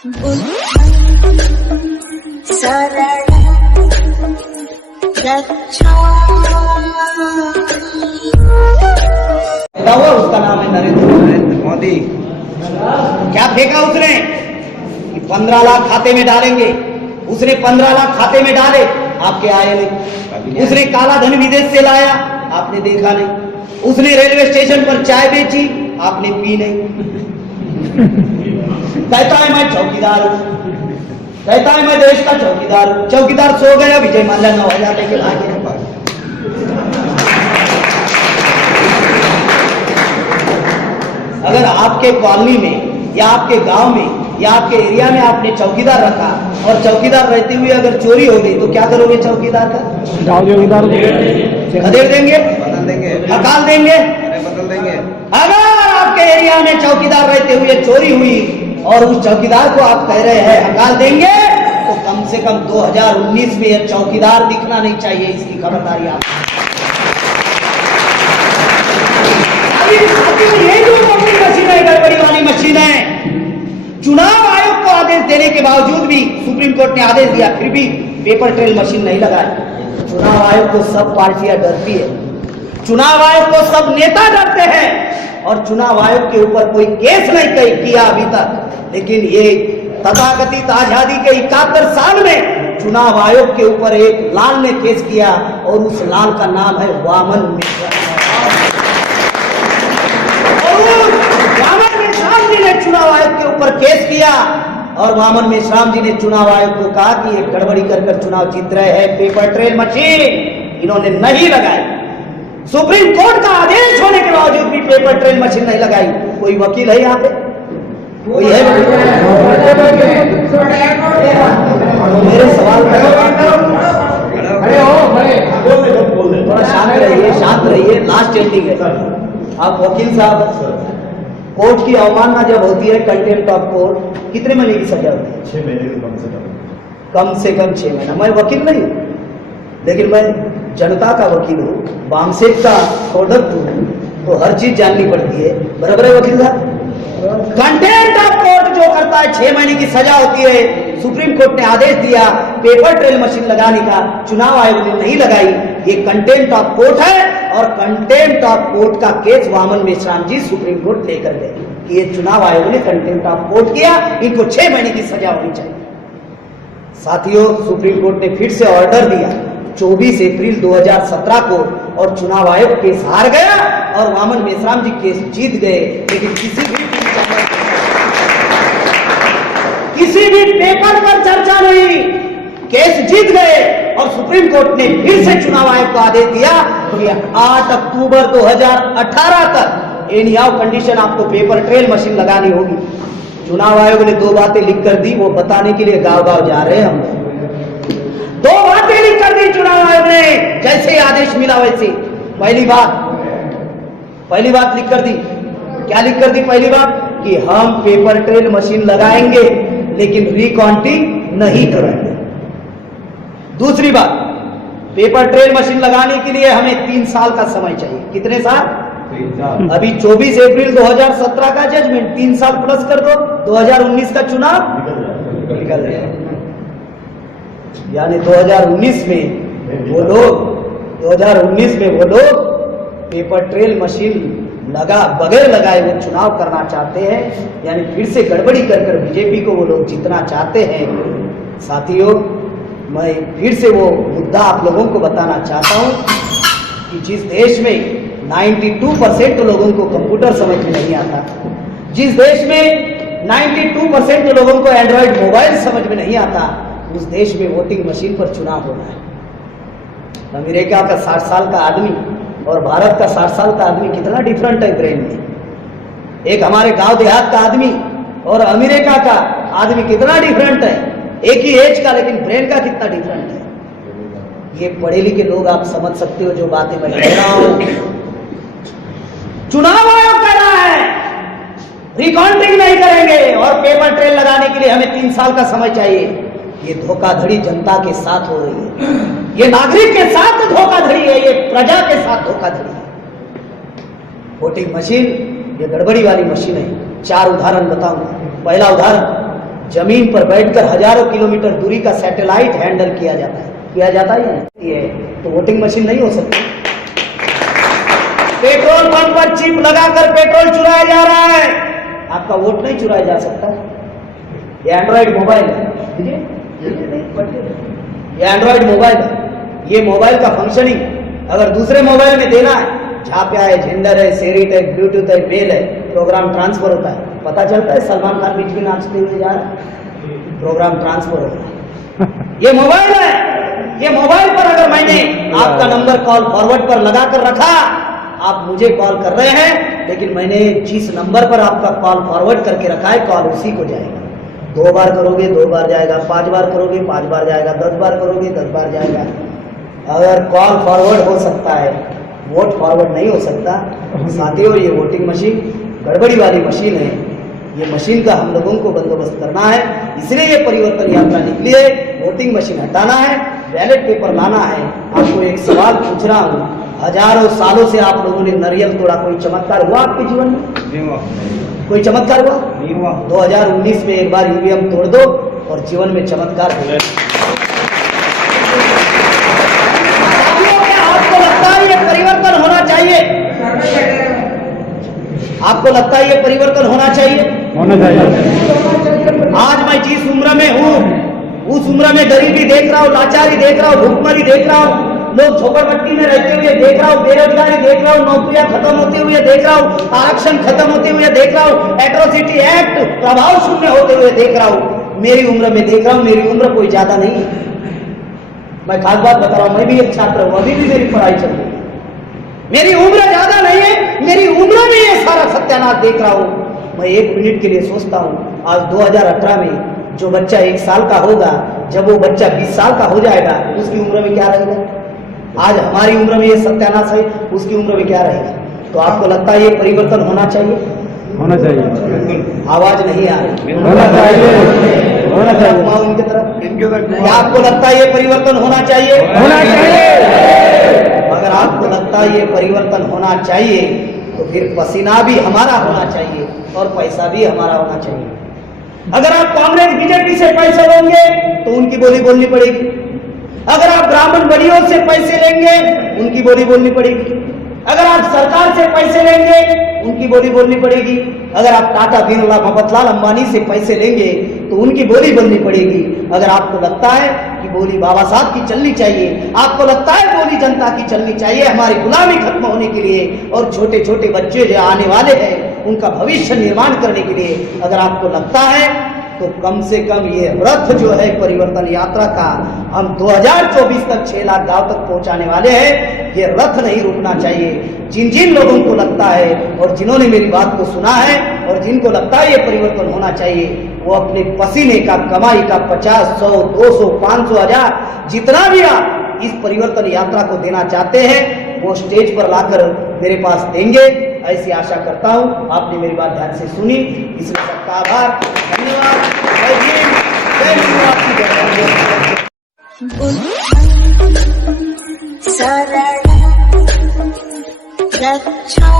उसका नाम है नरेंद्र मोदी। क्या फेंका उसने कि 15 लाख खाते में डालेंगे, उसने 15 लाख खाते में डाले, आपके आए नहीं। उसने काला धन विदेश से लाया, आपने देखा नहीं। उसने रेलवे स्टेशन पर चाय बेची, आपने पी नहीं। कहता है मैं चौकीदार हूं, कहता है मैं देश का चौकीदार हूं। चौकीदार सो गया, विजय माल्या 9,000 लेके भागे। अगर आपके कॉलोनी में या आपके गांव में या आपके एरिया में आपने चौकीदार रखा और चौकीदार रहते हुए अगर चोरी हो गई तो क्या करोगे? चौकीदार का चौकीदार खदेड़ देंगे, बदल देंगे, हकाल देंगे, बदल देंगे। अगर आपके एरिया में चौकीदार रहते हुए चोरी हुई और उस चौकीदार को आप कह रहे हैं हकाल देंगे, तो कम से कम 2019 में यह चौकीदार दिखना नहीं चाहिए। इसकी खबरदारी आप ये जो वोटिंग मशीन है, गड़बड़ी वाली मशीन है। चुनाव आयोग को आदेश देने के बावजूद भी सुप्रीम कोर्ट ने आदेश दिया, फिर भी पेपर ट्रेल मशीन नहीं लगाई। चुनाव आयोग को सब पार्टियां डरती है, चुनाव आयोग को सब नेता डरते हैं और चुनाव आयोग के ऊपर कोई केस नहीं किया अभी तक। लेकिन ये तथाकथित आजादी के 71 साल में चुनाव आयोग के ऊपर एक लाल ने केस किया और उस लाल का नाम है वामन मिश्रा। वामन मेश्राम जी ने चुनाव आयोग के ऊपर केस किया और वामन मेश्राम जी ने चुनाव आयोग को कहा कि ये गड़बड़ी कर चुनाव जीत रहे हैं, पेपर ट्रेल मशीन इन्होंने नहीं लगाई। सुप्रीम कोर्ट का आदेश होने के बावजूद भी पेपर ट्रेल मशीन नहीं लगाई। कोई वकील है यहाँ पे? कोई है? मेरे सवाल थोड़ा शांत रहिए, शांत रहिए, लास्ट एंडिंग है। आप वकील साहब, कोर्ट की अवमानना जब होती है, कंटेम्प्ट ऑफ कोर्ट, कितने महीने की सजा होती है? 6 महीने कम से कम 6 महीना। मैं वकील नहीं हूं, लेकिन मैं जनता का वकील हूँ, वामसेक का प्रोडक्ट हूँ, तो हर चीज जाननी पड़ती है। बराबर है वकील साहब? कंटेम्प्ट ऑफ कोर्ट जो करता है 6 महीने की सजा होती है। सुप्रीम कोर्ट ने आदेश दिया पेपर ट्रेल मशीन लगाने का, चुनाव आयोग ने नहीं लगाई। ये कंटेम्प्ट ऑफ कोर्ट है और कंटेम्प्ट ऑफ कोर्ट का केस वामन मेश्राम जी सुप्रीम कोर्ट लेकर गए कि ये चुनाव आयोग ने कंटेम्प्ट ऑफ कोर्ट किया, इनको 6 महीने की सजा होनी चाहिए। साथियों, सुप्रीम कोर्ट ने फिर से ऑर्डर दिया 24 अप्रैल 2017 को और चुनाव आयोग केस हार गया और वामन मेश्राम जी केस जीत गए। लेकिन किसी भी पेपर पर चर्चा नहीं, केस जीत गए और सुप्रीम कोर्ट ने फिर से चुनाव आयोग को आदेश दिया कि 8 अक्टूबर 2018 तक एनी हाउ कंडीशन आपको पेपर ट्रेल मशीन लगानी होगी। चुनाव आयोग ने 2 बातें लिख कर दी, वो बताने के लिए गांव-गांव जा रहे हैं हम। 2 बातें लिख कर दी चुनाव आयोग ने, जैसे ही आदेश मिला वैसे। पहली बात लिख कर दी, क्या लिख कर दी? पहली बात कि हम पेपर ट्रेल मशीन लगाएंगे लेकिन रिकाउंटिंग नहीं करेंगे। दूसरी बात, पेपर ट्रेल मशीन लगाने के लिए हमें 3 साल का समय चाहिए। कितने साल? 3 साल। अभी 24 अप्रैल 2017 का जजमेंट, 3 साल प्लस कर दो, 2019 का चुनाव निकल रहे हैं। यानी 2019 में वो लोग पेपर ट्रेल मशीन बगैर लगाए वो चुनाव करना चाहते हैं। यानी फिर से गड़बड़ी कर बीजेपी को वो लोग जीतना चाहते हैं। साथियों, मैं फिर से वो मुद्दा आप लोगों को बताना चाहता हूं कि जिस देश में 92% लोगों को कंप्यूटर समझ में नहीं आता, जिस देश में 92% लोगों को एंड्रॉइड मोबाइल समझ में नहीं आता, उस देश में वोटिंग मशीन पर चुनाव होना है। अमेरिका का 60 साल का आदमी और भारत का 60 साल का आदमी कितना डिफरेंट है ब्रेन में। एक हमारे गांव देहात का आदमी और अमेरिका का आदमी कितना डिफरेंट है, एक ही एज का, लेकिन ब्रेन का कितना डिफरेंट है। ये पढ़े लिखे लोग आप समझ सकते हो जो बातें मैं कह रहा हूं। चुनाव आयोग कह रहा है रिकाउंटिंग नहीं करेंगे और पेपर ट्रेल लगाने के लिए हमें 3 साल का समय चाहिए। ये धोखाधड़ी जनता के साथ हो रही है, ये नागरिक के साथ धोखाधड़ी है, ये प्रजा के साथ धोखाधड़ी है। वोटिंग मशीन ये गड़बड़ी वाली मशीन है। 4 उदाहरण बताऊंगा। पहला उदाहरण, जमीन पर बैठकर हजारों किलोमीटर दूरी का सैटेलाइट हैंडल किया जाता है या नहीं? ये तो वोटिंग मशीन नहीं हो सकती। पेट्रोल पंप पर चिप लगाकर पेट्रोल चुराया जा रहा है, आपका वोट नहीं चुराया जा सकता। ये एंड्रॉइड मोबाइल है, ये एंड्रॉइड मोबाइल है, ये मोबाइल का फंक्शनिंग अगर दूसरे मोबाइल में देना है, झापिया है, झेंडर है, सेरिट है, ब्लूटूथ है, मेल है, प्रोग्राम ट्रांसफर होता है। पता चलता है सलमान खान बीच में नाचते हुए जा रहा है, प्रोग्राम ट्रांसफर होता है। ये मोबाइल है, ये मोबाइल पर अगर मैंने आपका नंबर कॉल फॉरवर्ड पर लगा कर रखा, आप मुझे कॉल कर रहे हैं, लेकिन मैंने जिस नंबर पर आपका कॉल फॉरवर्ड करके रखा है, कॉल उसी को जाएगा। 2 बार करोगे 2 बार जाएगा, 5 बार करोगे 5 बार जाएगा, 10 बार करोगे 10 बार जाएगा। अगर कॉल फॉरवर्ड हो सकता है, वोट फॉरवर्ड नहीं हो सकता। साथियों, ये वोटिंग मशीन गड़बड़ी वाली मशीन है, ये मशीन का हम लोगों को बंदोबस्त करना है, इसलिए ये परिवर्तन यात्रा निकली है। वोटिंग मशीन हटाना है, बैलेट पेपर लाना है। आपको एक सवाल पूछ रहा हूँ, हजारों सालों से आप लोगों ने नारियल तोड़ा, कोई चमत्कार हुआ आपके जीवन में? नहीं हुआ। कोई चमत्कार हुआ? नहीं हुआ। 2019 में एक बार ईवीएम तोड़ दो और जीवन में चमत्कार हो जाए। आपको लगता है ये परिवर्तन होना चाहिए? आपको लगता है ये परिवर्तन होना चाहिए? होना चाहिए। आज मैं जिस उम्र में हूँ, उस उम्र में गरीबी देख रहा हूँ, लाचारी देख रहा हूँ, भूखमरी देख रहा हूँ, लोग झोपड़पट्टी में रहते हुए देख रहा हूँ, बेरोजगारी देख रहा हूँ, नौकरियां खत्म होते हुए देख रहा हूँ, आरक्षण खत्म होते हुए देख रहा हूँ, एट्रोसिटी एक्ट प्रभाव शून्य होते हुए देख रहा हूँ। मेरी उम्र में देख रहा हूँ, मेरी उम्र कोई ज्यादा नहीं है। मैं खास बात बता रहा हूँ, मैं भी एक छात्र हूँ, अभी भी मेरी पढ़ाई चल रही है, मेरी उम्र ज्यादा नहीं है, मेरी उम्र में ये सारा सत्यानाश देख रहा हूँ। मैं 1 मिनट के लिए सोचता हूँ, आज 2018 में जो बच्चा 1 साल का होगा, जब वो बच्चा 20 साल का हो जाएगा, उसकी उम्र में क्या रहेगा? आज हमारी उम्र में ये सत्यानाश है, उसकी उम्र में क्या रहेगा? तो आपको लगता है ये परिवर्तन होना चाहिए? होना चाहिए। आवाज नहीं आ रही। होना चाहिए। होना चाहिए। घुमाओ इनकी तरफ। क्या आपको लगता है ये परिवर्तन होना चाहिए? होना चाहिए। अगर आपको लगता है ये परिवर्तन होना चाहिए, तो फिर पसीना भी हमारा होना चाहिए और पैसा भी हमारा होना चाहिए। अगर आप कांग्रेस बीजेपी से पैसे लेंगे तो उनकी बोली बोलनी पड़ेगी। अगर आप ब्राह्मण बड़ियों से पैसे लेंगे, उनकी बोली बोलनी पड़ेगी। अगर आप सरकार से पैसे लेंगे, उनकी बोली बोलनी पड़ेगी। अगर आप टाटा बिरला मोहम्मदलाल अंबानी से पैसे लेंगे तो उनकी बोली बोलनी पड़ेगी। अगर आपको लगता है कि बोली बाबा साहब की चलनी चाहिए, आपको लगता है बोली जनता की चलनी चाहिए हमारी गुलामी खत्म होने के लिए और छोटे छोटे बच्चे जो आने वाले हैं उनका भविष्य निर्माण करने के लिए, अगर आपको लगता है तो कम से कम ये रथ जो है परिवर्तन यात्रा का, हम 2024 तक 6 लाख गांव तक पहुंचाने वाले हैं। ये रथ नहीं रुकना चाहिए। जिन जिन लोगों को लगता है और जिन्होंने मेरी बात को सुना है और जिनको लगता है ये परिवर्तन होना चाहिए, वो अपने पसीने का, कमाई का 50, 100, 200, 500, 1000 जितना भी आप इस परिवर्तन यात्रा को देना चाहते हैं, वो स्टेज पर लाकर मेरे पास देंगे, ऐसी आशा करता हूं। आपने मेरी बात ध्यान से सुनी, इसलिए सबका आभार, धन्यवाद। जय हिंद, जय हिंद, आपकी जय। सरल रक्षा